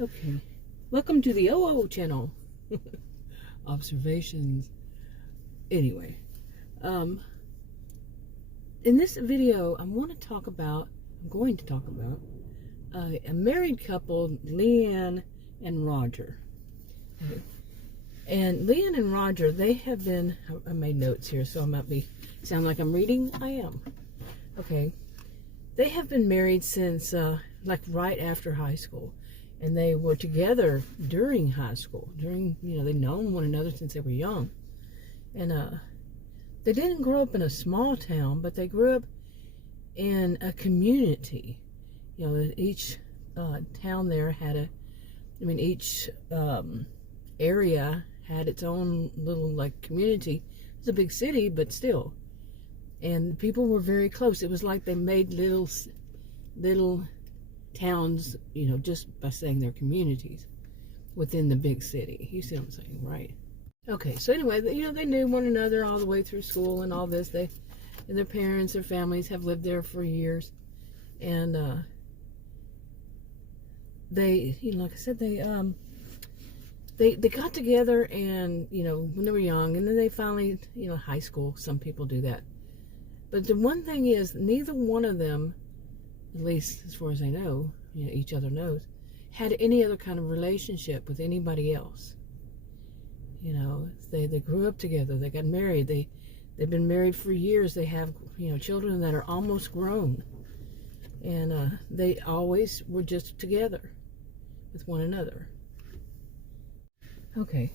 Okay, welcome to the OO channel. Observations. Anyway, in this video, I'm going to talk about a married couple, LeAnne and Roger. Okay. And LeAnne and Roger, they have been, I made notes here, so I might sound like I'm reading. I am. Okay. They have been married since, like right after high school. And they were together during high school. They'd known one another since they were young. And they didn't grow up in a small town, but they grew up in a community. Each town there had each area had its own little community. It was a big city, but still. And people were very close. It was like they made little towns, just by saying their communities within the big city. You see what I'm saying, right? Okay, so anyway, they knew one another all the way through school and all this. And their parents, their families have lived there for years. And they, like I said, they got together and, when they were young, and then they finally, high school, some people do that. But the one thing is, neither one of them, at least as far as I know, each other knows, had any other kind of relationship with anybody else. They grew up together. They got married. They've been married for years. They have, children that are almost grown. And they always were just together with one another. Okay.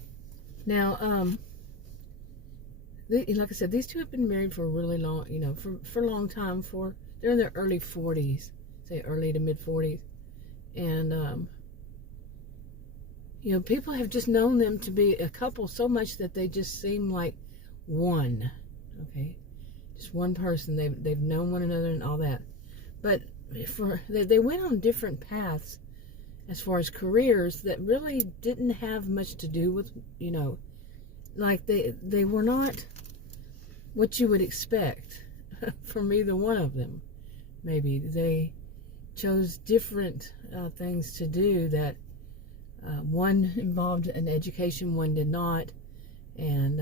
Now, like I said, these two have been married for a really long, for a long time. They're in their early 40s, say early to mid 40s. And, people have just known them to be a couple so much that they just seem like one, okay? Just one person. They've known one another and all that. But they went on different paths as far as careers that really didn't have much to do with, like they were not what you would expect from either one of them. Maybe they chose different things to do that one involved an education, one did not, and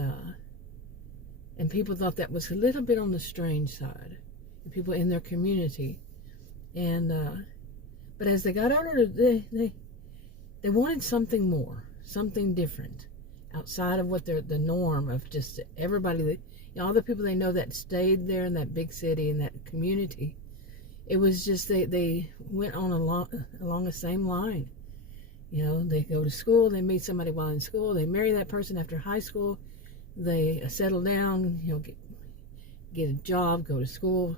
people thought that was a little bit on the strange side. The people in their community, and but as they got older, they wanted something more, something different, outside of what the norm of just everybody. All the people they know that stayed there in that big city, in that community. It was just they went on along the same line. They go to school, they meet somebody while in school, they marry that person after high school, they settle down, get a job, go to school,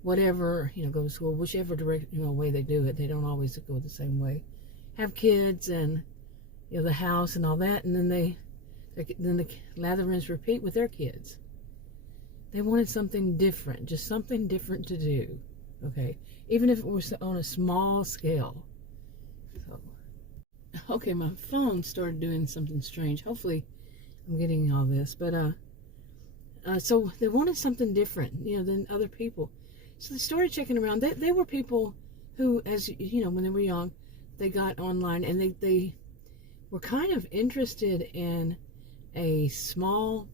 whatever, go to school, whichever way they do it. They don't always go the same way. Have kids and the house and all that, and then the lather, rinse, repeat with their kids. They wanted something different, just something different to do. Okay, even if it was on a small scale. So, okay, my phone started doing something strange. Hopefully, I'm getting all this. But so they wanted something different, than other people. So they started checking around. They were people who, as when they were young, they got online and they were kind of interested in a small.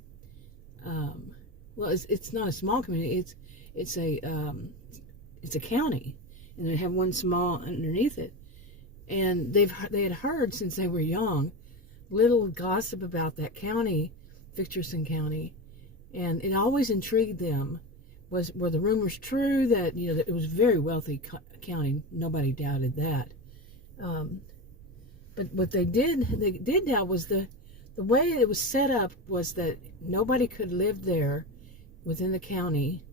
Well, it's not a small community. It's a county, and they have one small underneath it. And they had heard since they were young little gossip about that county, Fickerson County, and it always intrigued them. Were the rumors true that that it was a very wealthy county? Nobody doubted that. But what they did doubt was the way it was set up was that nobody could live there within the county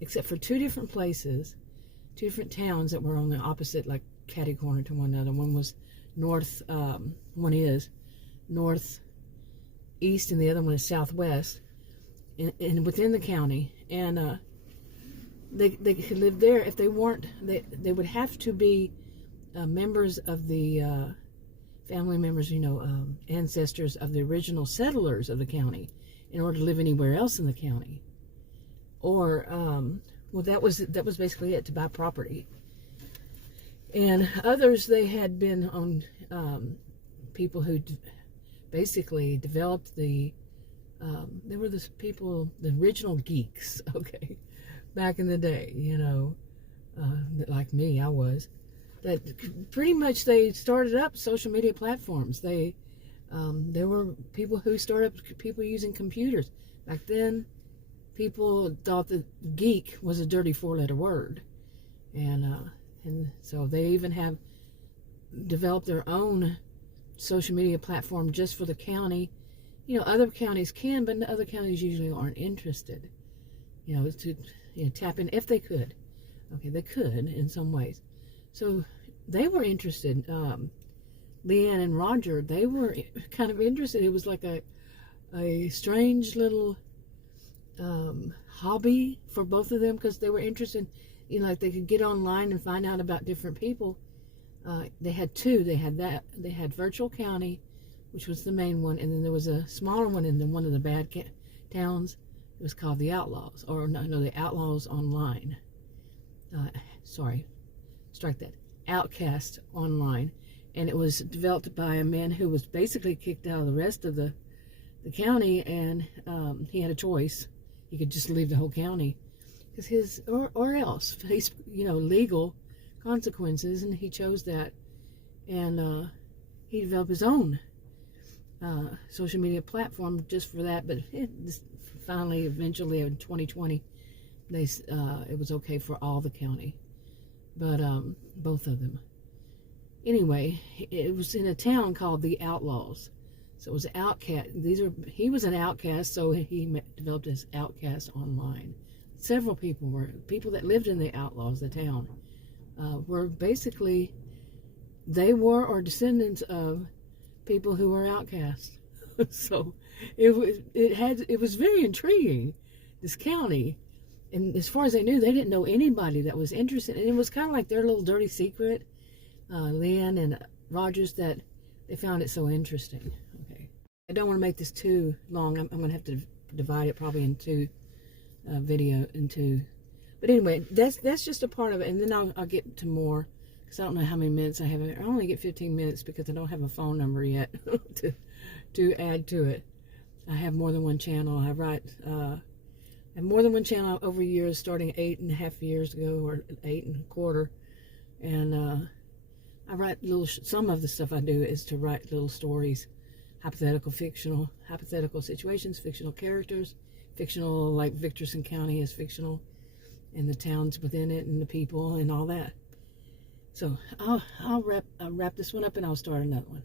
except for two different places, two different towns that were on the opposite, like catty corner to one another. One was northeast, and the other one is southwest, and within the county. And they could live there if they weren't. They would have to be members of the family members, ancestors of the original settlers of the county, in order to live anywhere else in the county. Or well, that was basically it, to buy property. And others, they had been on people who basically developed they were the people, the original geeks, okay, back in the day, you know, like me, I was, that pretty much they started up social media platforms. There were people who started up people using computers. Back then, people thought that geek was a dirty 4-letter word. And so they even have developed their own social media platform just for the county. You know, other counties can, but other counties usually aren't interested, you know, to tap in if they could. Okay, they could in some ways. So they were interested. LeAnne and Roger, they were kind of interested. It was like a strange little hobby for both of them, because they were interested. You know, like they could get online and find out about different people. They had two. They had Virtual County, which was the main one, and then there was a smaller one in one of the bad towns. It was called the Outlaws, or no, the Outlaws Online. Sorry, strike that. Outcast Online, and it was developed by a man who was basically kicked out of the rest of the county, and he had a choice. He could just leave the whole county, because or else face, you know, legal consequences, and he chose that, and he developed his own social media platform just for that. But finally, eventually in 2020, it was okay for all the county, but both of them. Anyway, it was in a town called the Outlaws. So it was outcast. He was an outcast, so he developed his Outcast Online. Several people that lived in the Outlaws, the town, were basically, they were or descendants of people who were outcasts. So it was very intriguing, this county. And as far as they knew, they didn't know anybody that was interested. And it was kind of like their little dirty secret, LeAnne and Rogers, that they found it so interesting. Okay, I don't want to make this too long. I'm going to have to divide it probably into but anyway, that's just a part of it, and then I'll get to more, because I don't know how many minutes I have. I only get 15 minutes because I don't have a phone number yet to add to it. I have more than one channel. I have more than one channel over years, starting 8.5 years ago, or 8.25, and I write some of the stuff I do is to write little stories, hypothetical, fictional, hypothetical situations, fictional characters, fictional, like Victorson County is fictional, and the towns within it, and the people, and all that. So I'll wrap this one up, and I'll start another one.